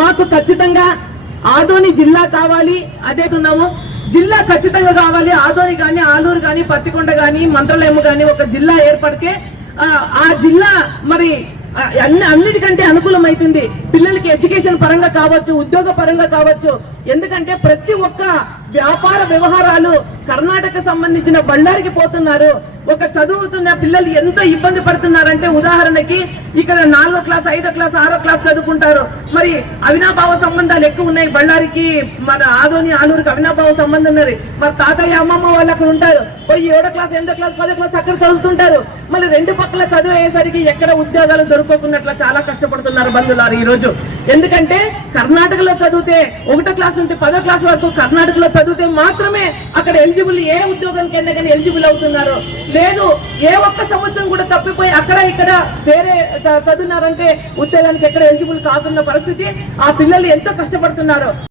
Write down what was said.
మాకు ఖచ్చితంగా ఆదోని జిల్లా కావాలి, అదే ఉన్నాము. జిల్లా ఖచ్చితంగా కావాలి. ఆదోని కానీ, ఆలూరు కానీ, పత్తికొండ కానీ, మంత్రాలయం కానీ ఒక జిల్లా ఏర్పడితే ఆ జిల్లా మరి అన్నిటికంటే అనుకూలమైతుంది. పిల్లలకి ఎడ్యుకేషన్ పరంగా కావచ్చు, ఉద్యోగ పరంగా కావచ్చు. ఎందుకంటే ప్రతి ఒక్క వ్యాపార వ్యవహారాలు కర్ణాటక సంబంధించిన బళ్ళారికి పోతున్నారు. ఒక చదువుతున్న పిల్లలు ఎంత ఇబ్బంది పడుతున్నారంటే, ఉదాహరణకి ఇక్కడ 4వ క్లాస్, 5వ క్లాస్, 6వ క్లాస్ చదువుకుంటారు. మరి అవినాభావ సంబంధాలు ఎక్కువ ఉన్నాయి. బళ్ళారికి మన ఆదోని, ఆలూరుకి అవినాభావ సంబంధం ఉన్నది. మరి తాతయ్య, అమ్మమ్మ వాళ్ళు అక్కడ ఉంటారు. పోయి 7వ క్లాస్, 8వ క్లాస్, 10వ క్లాస్ అక్కడ చదువుతుంటారు. మళ్ళీ 2 పక్కల చదువు అయ్యేసరికి ఎక్కడ ఉద్యోగాలు దొరకకున్నట్లు చాలా కష్టపడుతున్నారు బంధువులారు ఈ రోజు. ఎందుకంటే కర్ణాటకలో చదివితే 1వ క్లాస్ నుండి 10వ క్లాస్ వరకు కర్ణాటకలో చదివితే మాత్రమే అక్కడ ఎలిజిబుల్, ఏ ఉద్యోగానికి అయినా కానీ ఎలిజిబుల్ అవుతున్నారు. లేదు, ఏ ఒక్క సంవత్సరం కూడా తప్పిపోయి అక్కడ ఇక్కడ వేరే చదువున్నారంటే ఉద్యోగానికి ఎక్కడ ఎలిజిబుల్ కాకున్న పరిస్థితి. ఆ పిల్లలు ఎంతో కష్టపడుతున్నారు.